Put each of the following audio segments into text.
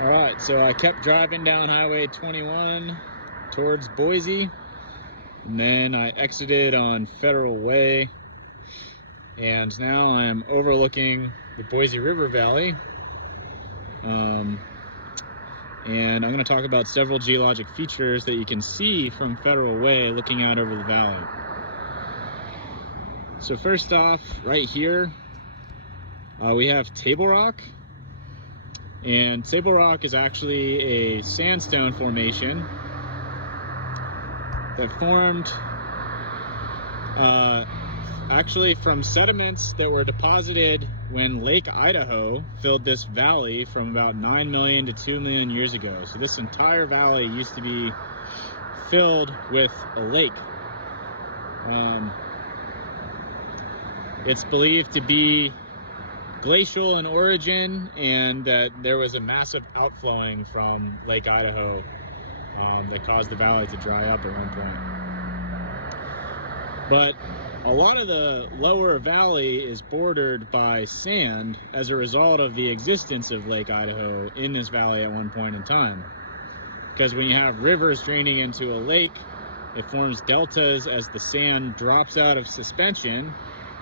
All right, so I kept driving down Highway 21 towards Boise, and then I exited on Federal Way, and now I'm overlooking the Boise River Valley. And I'm going to talk about several geologic features that you can see from Federal Way looking out over the valley. So first off, right here, we have Table Rock. And Table Rock is actually a sandstone formation that formed actually from sediments that were deposited when Lake Idaho filled this valley from about 9 million to 2 million years ago. So this entire valley used to be filled with a lake. It's believed to be glacial in origin, and that there was a massive outflowing from Lake Idaho that caused the valley to dry up at one point. But a lot of the lower valley is bordered by sand as a result of the existence of Lake Idaho in this valley at one point in time. Because when you have rivers draining into a lake, it forms deltas as the sand drops out of suspension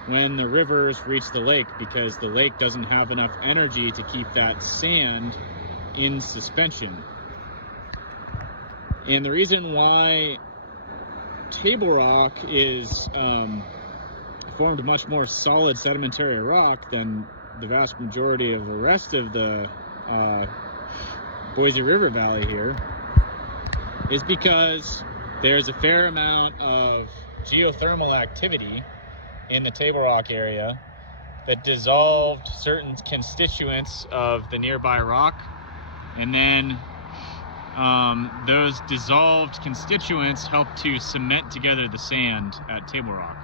when the rivers reach the lake, because the lake doesn't have enough energy to keep that sand in suspension. And the reason why Table Rock is formed much more solid sedimentary rock than the vast majority of the rest of the Boise River Valley here is because there's a fair amount of geothermal activity in the Table Rock area that dissolved certain constituents of the nearby rock, and then those dissolved constituents help to cement together the sand at Table Rock.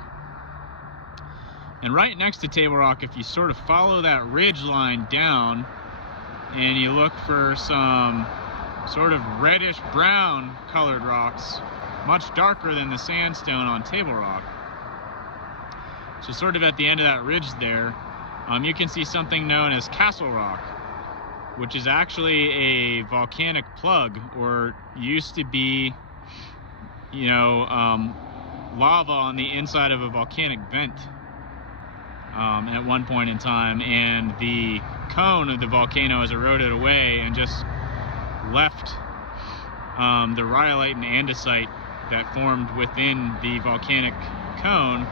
And right next to Table Rock, if you sort of follow that ridge line down and you look for some sort of reddish brown colored rocks, much darker than the sandstone on Table Rock. So sort of at the end of that ridge there, you can see something known as Castle Rock, which is actually a volcanic plug, or used to be, lava on the inside of a volcanic vent at one point in time, and the cone of the volcano has eroded away and just left the rhyolite and andesite that formed within the volcanic cone.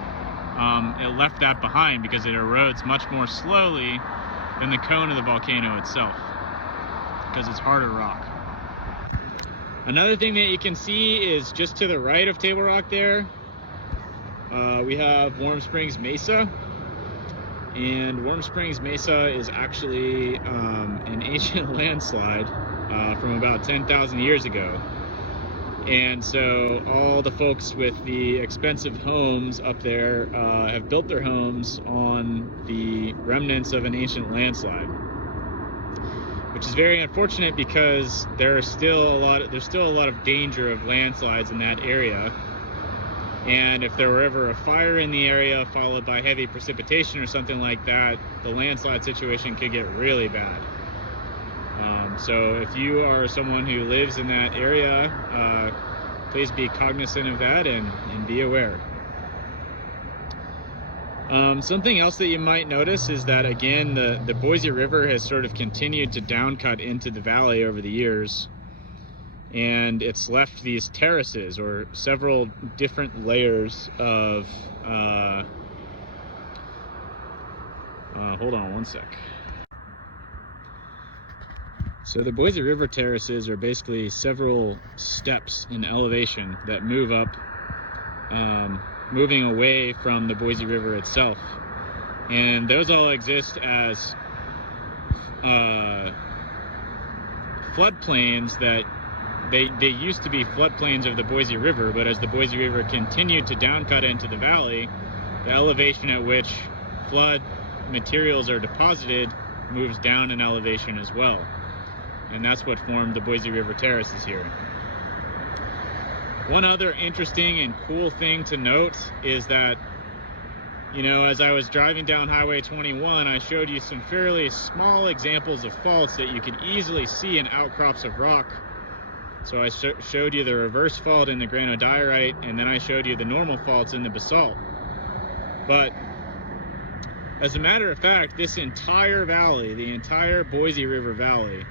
It left that behind because it erodes much more slowly than the cone of the volcano itself, because it's harder rock. Another thing that you can see is just to the right of Table Rock there, we have Warm Springs Mesa. And Warm Springs Mesa is actually an ancient landslide from about 10,000 years ago. And so all the folks with the expensive homes up there have built their homes on the remnants of an ancient landslide, which is very unfortunate because there's still a lot of danger of landslides in that area. And if there were ever a fire in the area followed by heavy precipitation or something like that, the landslide situation could get really bad. So if you are someone who lives in that area, please be cognizant of that and be aware. Something else that you might notice is that, again, the Boise River has sort of continued to downcut into the valley over the years, and it's left these terraces, or several different layers of hold on one sec. So the Boise River terraces are basically several steps in elevation that move up, moving away from the Boise River itself. And those all exist as floodplains that they used to be floodplains of the Boise River, but as the Boise River continued to downcut into the valley, the elevation at which flood materials are deposited moves down in elevation as well. And that's what formed the Boise River terraces here. One other interesting and cool thing to note is that you know, as I was driving down Highway 21, I showed you some fairly small examples of faults that you could easily see in outcrops of rock. So I showed you the reverse fault in the granodiorite, and then I showed you the normal faults in the basalt. But as a matter of fact, this entire valley, the entire Boise River Valley,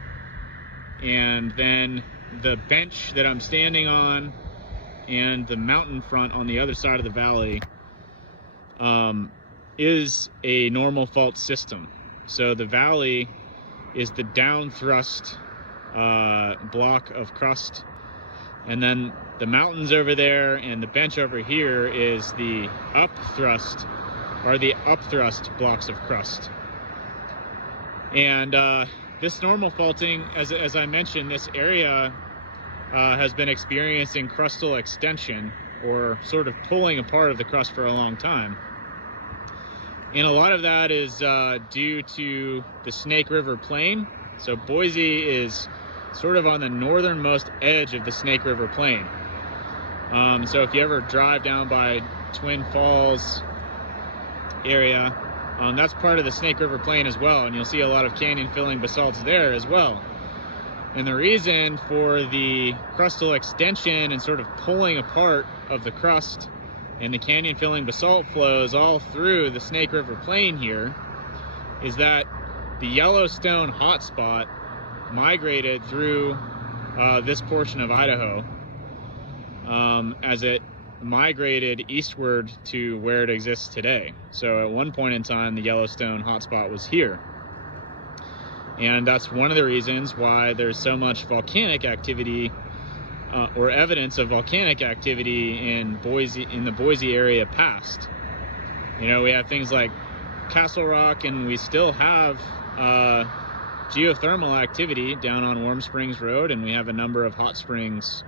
and then the bench that I'm standing on and the mountain front on the other side of the valley is a normal fault system. So the valley is the down thrust block of crust, and then the mountains over there and the bench over here is the up thrust, or the upthrust blocks of crust. And this normal faulting, as I mentioned, this area has been experiencing crustal extension, or sort of pulling apart of the crust for a long time. And a lot of that is due to the Snake River Plain. So Boise is sort of on the northernmost edge of the Snake River Plain. So if you ever drive down by Twin Falls area, that's part of the Snake River Plain as well, and you'll see a lot of canyon filling basalts there as well. And the reason for the crustal extension and sort of pulling apart of the crust and the canyon filling basalt flows all through the Snake River Plain here is that the Yellowstone hotspot migrated through this portion of Idaho as it migrated eastward to where it exists today. So at one point in time, the Yellowstone hotspot was here. And that's one of the reasons why there's so much volcanic activity or evidence of volcanic activity in the Boise area past. You know, we have things like Castle Rock, and we still have geothermal activity down on Warm Springs Road, and we have a number of hot springs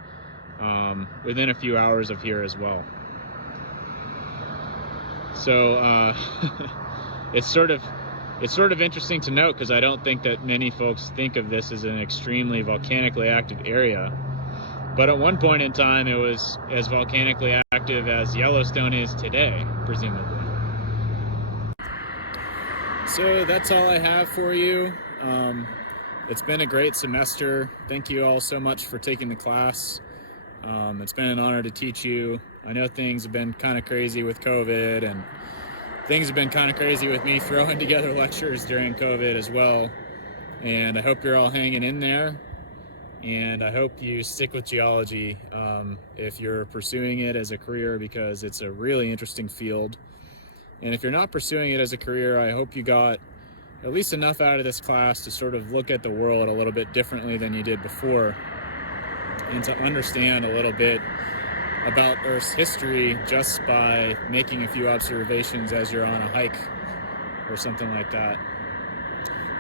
within a few hours of here as well. So it's sort of interesting to note, because I don't think that many folks think of this as an extremely volcanically active area. But at one point in time, it was as volcanically active as Yellowstone is today, presumably. So that's all I have for you. It's been a great semester. Thank you all so much for taking the class. It's been an honor to teach you. I know things have been kind of crazy with COVID, and things have been kind of crazy with me throwing together lectures during COVID as well. And I hope you're all hanging in there. And I hope you stick with geology if you're pursuing it as a career, because it's a really interesting field. And if you're not pursuing it as a career, I hope you got at least enough out of this class to sort of look at the world a little bit differently than you did before, and to understand a little bit about Earth's history just by making a few observations as you're on a hike or something like that.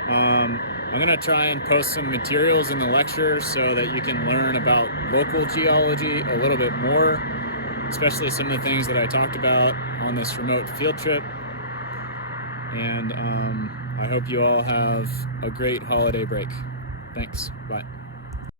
I'm going to try and post some materials in the lecture so that you can learn about local geology a little bit more, especially some of the things that I talked about on this remote field trip. And I hope you all have a great holiday break. Thanks. Bye.